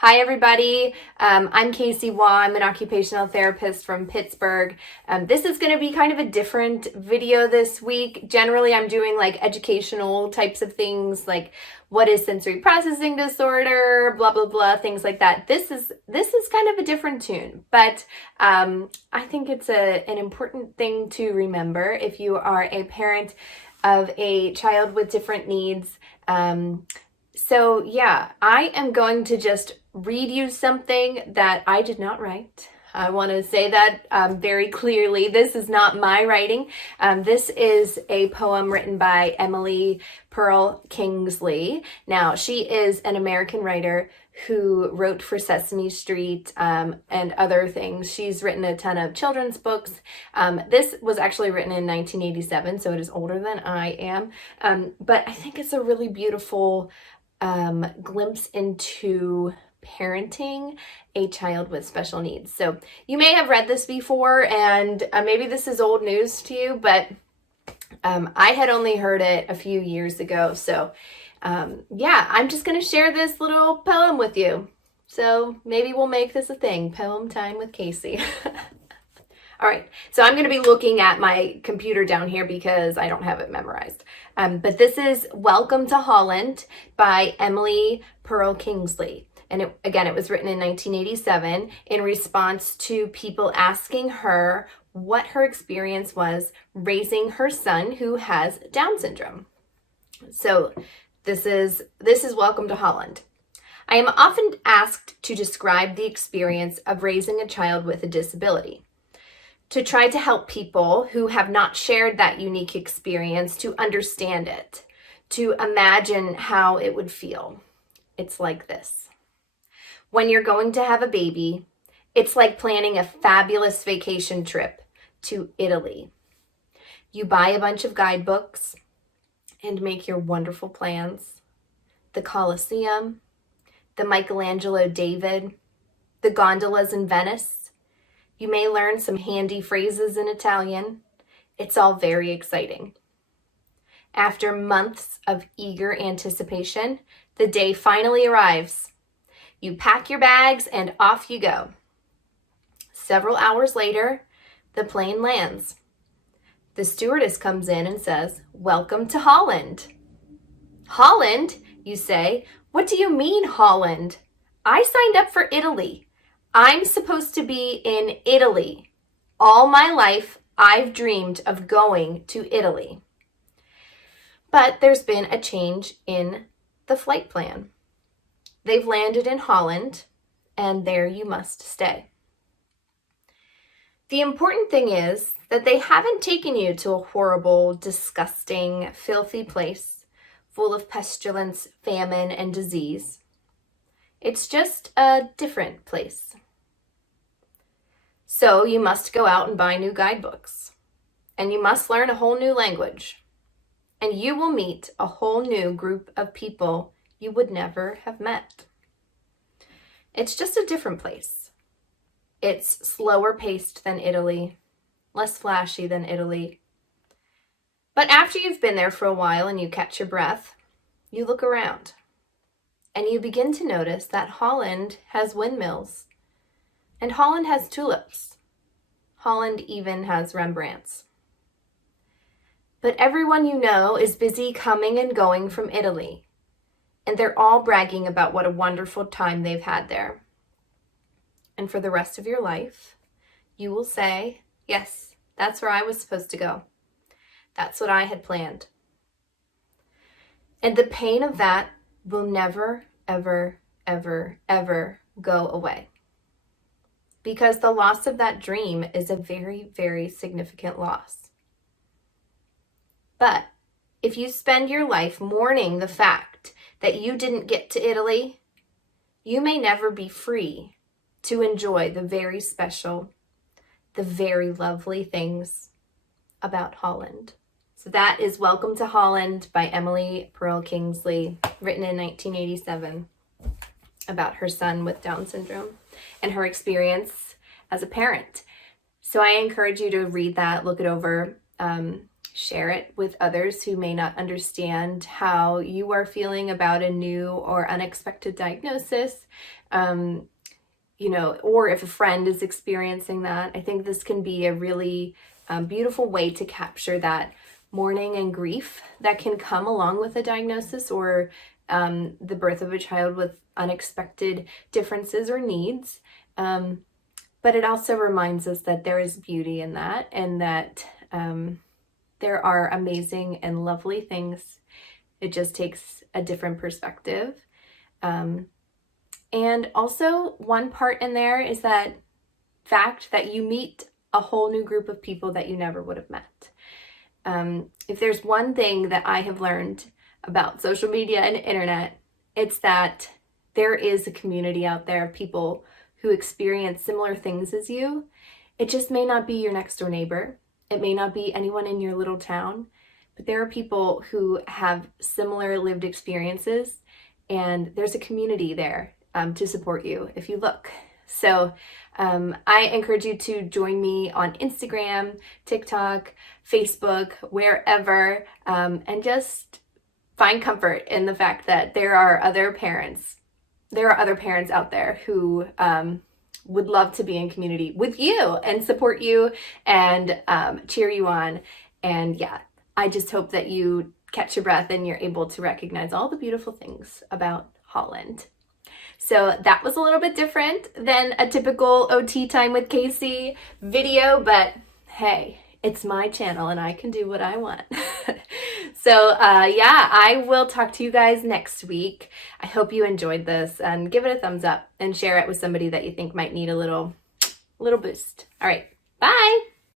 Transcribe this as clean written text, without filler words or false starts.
Hi, everybody. I'm Kingsley. I'm an occupational therapist from Pittsburgh. This is going to be kind of a different video this week. Generally, I'm doing like educational types of things, like what is sensory processing disorder, blah, blah, blah, things like that. This is kind of a different tune, but I think it's an important thing to remember if you are a parent of a child with different needs. So yeah, I am going to just read you something that I did not write. I want to say that very clearly. This is not my writing. This is a poem written by Emily Pearl Kingsley. Now, she is an American writer who wrote for Sesame Street and other things. She's written a ton of children's books. This was actually written in 1987, so it is older than I am. But I think it's a really beautiful glimpse into parenting a child with special needs. So you may have read this before, and maybe this is old news to you, but I had only heard it a few years ago. So yeah, I'm just going to share this little poem with you. So maybe we'll make this a thing. Poem time with Casey. All right, so I'm going to be looking at my computer down here because I don't have it memorized. But this is Welcome to Holland by Emily Pearl Kingsley. And it was written in 1987 in response to people asking her what her experience was raising her son who has Down syndrome. So this is Welcome to Holland. I am often asked to describe the experience of raising a child with a disability, to try to help people who have not shared that unique experience to understand it, to imagine how it would feel. It's like this. When you're going to have a baby, it's like planning a fabulous vacation trip to Italy. You buy a bunch of guidebooks and make your wonderful plans. The Colosseum, the Michelangelo David, the gondolas in Venice. You may learn some handy phrases in Italian. It's all very exciting. After months of eager anticipation, the day finally arrives. You pack your bags and off you go. Several hours later, the plane lands. The stewardess comes in and says, "Welcome to Holland." "Holland?" you say. "What do you mean, Holland? I signed up for Italy. I'm supposed to be in Italy. All my life, I've dreamed of going to Italy." But there's been a change in the flight plan. They've landed in Holland, and there you must stay. The important thing is that they haven't taken you to a horrible, disgusting, filthy place full of pestilence, famine, and disease. It's just a different place. So you must go out and buy new guidebooks, and you must learn a whole new language, and you will meet a whole new group of people you would never have met. It's just a different place. It's slower paced than Italy, less flashy than Italy. But after you've been there for a while and you catch your breath, you look around and you begin to notice that Holland has windmills, and Holland has tulips. Holland even has Rembrandts. But everyone you know is busy coming and going from Italy, and they're all bragging about what a wonderful time they've had there. And for the rest of your life, you will say, "Yes, that's where I was supposed to go. That's what I had planned." And the pain of that will never, ever, ever, ever go away. Because the loss of that dream is a very, very significant loss. But if you spend your life mourning the fact that you didn't get to Italy, you may never be free to enjoy the very special, the very lovely things about Holland. So that is Welcome to Holland by Emily Pearl Kingsley, written in 1987, about her son with Down syndrome and her experience as a parent. So I encourage you to read that, look it over. share it with others who may not understand how you are feeling about a new or unexpected diagnosis. Or if a friend is experiencing that. I think this can be a really beautiful way to capture that mourning and grief that can come along with a diagnosis or the birth of a child with unexpected differences or needs. But it also reminds us that there is beauty in that, and that there are amazing and lovely things. It just takes a different perspective. And also, one part in there is that fact that you meet a whole new group of people that you never would have met. If there's one thing that I have learned about social media and internet, it's that there is a community out there of people who experience similar things as you. It just may not be your next door neighbor. It may not be anyone in your little town, but there are people who have similar lived experiences, and there's a community there to support you if you look. So I encourage you to join me on Instagram, TikTok, Facebook, wherever, and just find comfort in the fact that there are other parents. There are other parents out there who would love to be in community with you and support you and cheer you on. And yeah, I just hope that you catch your breath and you're able to recognize all the beautiful things about Holland. So that was a little bit different than a typical OT time with Casey video, but hey, it's my channel and I can do what I want. So yeah, I will talk to you guys next week. I hope you enjoyed this, and give it a thumbs up and share it with somebody that you think might need a little boost. All right, bye.